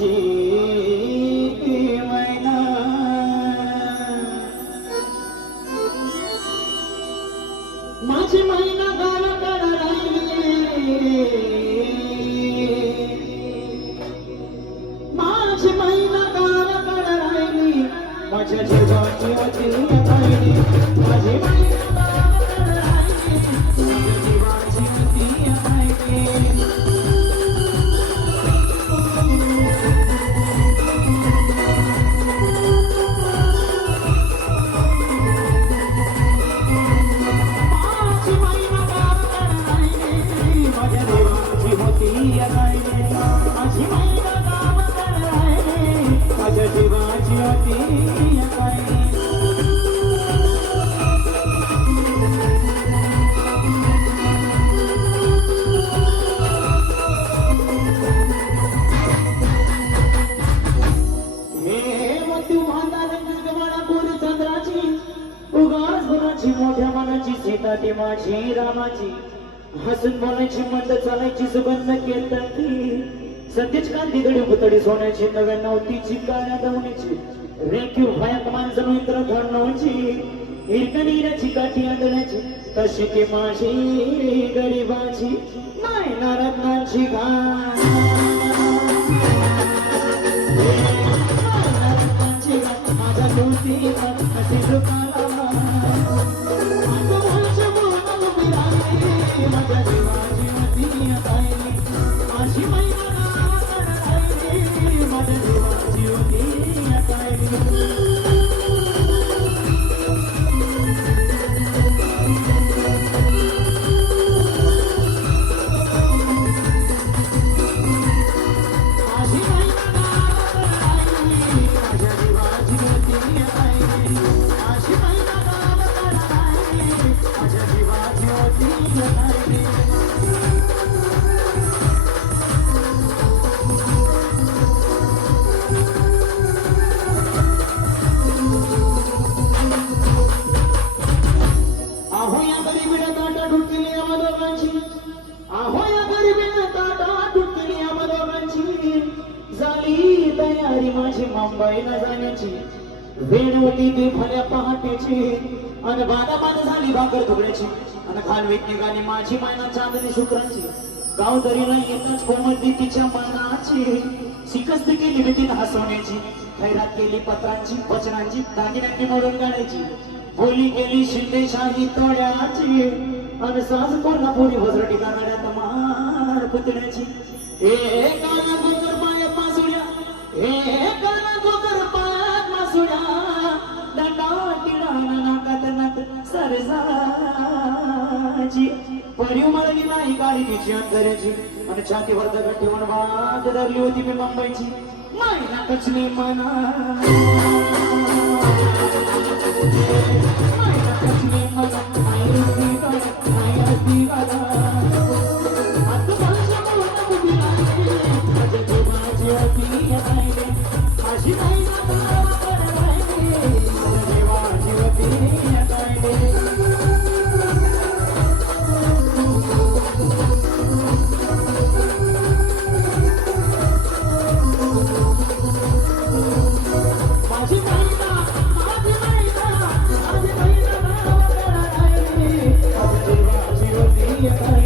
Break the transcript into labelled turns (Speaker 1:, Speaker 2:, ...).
Speaker 1: माझी महिना माझी मैना गावाकडं राहिली. माझी मैना गावाकडं राहिली. माझ्या जीवाची अति राहिली. माझी महिना मोठ्या मनाची सीता ती माझी रामाची हसून बोलायची मंद चालायची सुगंध केतकी सतीच कांती गडी पुतळी सोन्याची नव्याण्णव तिची काळ्या दवण्याची रेखीव भयात माणसं मित्र घडणवची हिरकणीराची काठी आंधळ्याची तशी ती माझी गरीबाची माय रत्नाची घाण. माझा डोसी असे दुकान तयारी माझी मुंबईला जाण्याची. वेळ होती ती फल्या पहाटेची. आणि बादाबाद झाली भाकर तुकड्याची आणि खानवीत निघाली माझी मायना चांदणी शुक्रांची. गाव दरीला येताच कोमलली तिच्या मनाची. शिकस्त केली भीतीत हसवण्याची. खैरात केली पत्रांची वचनांची दागिन्यांनी मोडून काढायची. बोली गेली शिंदेशाही तोड्याची. आणि साज कोल्हापुरी वज्र ठिकाणाड्यात मार पुतण्याची हे काना नाकात नाक सरसाची परिव मळली नाही गाडी तिची अंतऱ्याची आणि छातीवर दगड ठेवून भाग धरली होती मी मुंबईची. ना कचली मना जीवाची